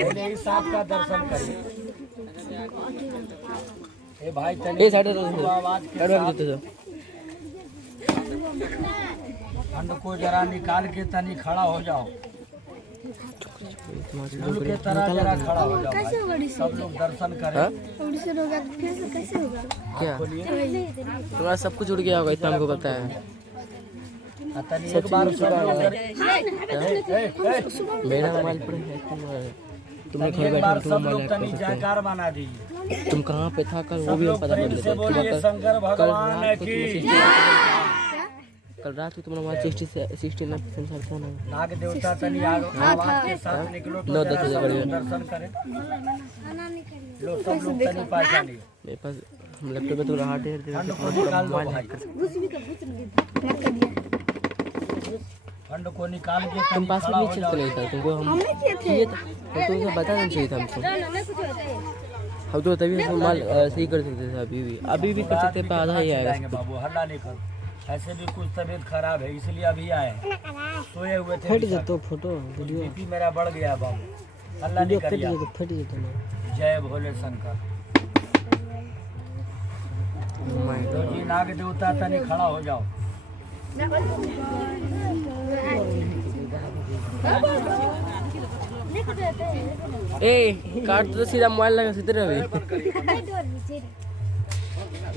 पहले इस सांप का दर्शन करिए। ए भाई ए साइड आवाज के साथ ठंड को जरा निकाल के तनी खड़ा हो जाओ, फूल के तरह जरा खड़ा हो जाओ भाई। सब लोग दर्शन करें। क्या तुम्हारा सब कुछ उड़ गया होगा इतना हमको पता है। एक बार मेरा मोबाइल पर सब लोग तनी जयकार बना दीजिए। तुम कहाँ पे था कल वो भी हम पता कर लेते। शंकर भगवान की कल रात को तुम्हारा मोबाइल 69% फोन है। नाग देवता तनी आवाज के साथ निकलो तो दर्शन करें। लोग सब लोग तनी पहचानिए। मेरे पास लैपटॉप पे तो हार्ड है फंड को निकाल के तुम पास में नहीं चेक कर लेता तुमको हम किए तो तुमसे बता देना चाहिए था हमको। हम तो तभी हम माल सही कर सकते थे। अभी भी कर सकते पर आधा ही आएगा। बाबू हल्ला नहीं करो, ऐसे भी कुछ तबीयत खराब है इसलिए अभी आए हैं। सोए हुए थे फट जाता फोटो वीडियो बीपी मेरा बढ़ गया बाबू, हल्ला नहीं करिए। फट जाता। जय भोले शंकर। तो जी नाग देवता तनी खड़ा हो जाओ। ए काट तो सीधा मोबाइल लगा सीधे रहे।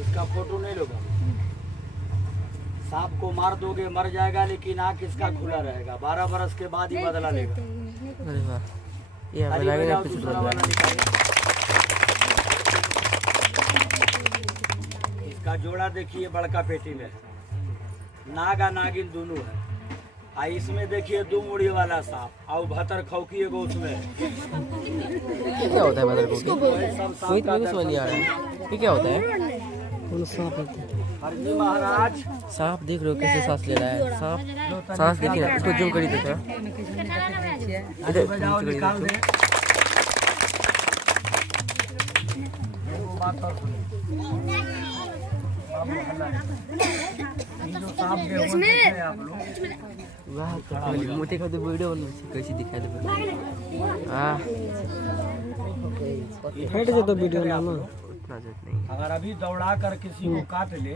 इसका फोटो नहीं लोगे। सांप को मार दोगे मर जाएगा, लेकिन आँख इसका खुला रहेगा। 12 बरस के बाद ही बदला लेगा। अरे वाह ये हमें लगे ना कुछ इसका जोड़ा देखिए बड़का पेटी में नागा नागिन दोनों है। आ इसमें देखिए 2 मुड़ी वाला सांप और भतर खौकी एगो उसमें। क्या होता है भतर खौकी? कोई तो नहीं समझ आ रहा है ये क्या होता है। कौन सांप है? हरजी महाराज सांप देख रहे हो कैसे सांस ले रहा है। सांप सांस देखिए ना, इसको जूम करिए तो इधर बजाओ निकाल दे। बात और मोटे का तो वीडियो कैसी दिखा दे। हट जा तो वीडियो ना उतना नहीं। अगर अभी दौड़ा कर किसी को काट ले,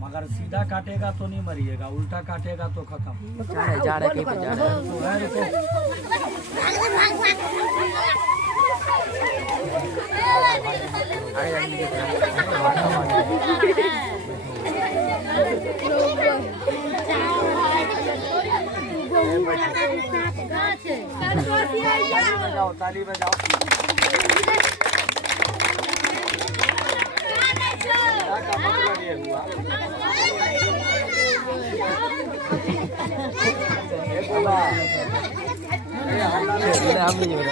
मगर सीधा काटेगा तो नहीं मरिएगा, उल्टा काटेगा तो खत्म। जा रहा है कहीं पे जा रहा बजाओ ताली बजाओ। है।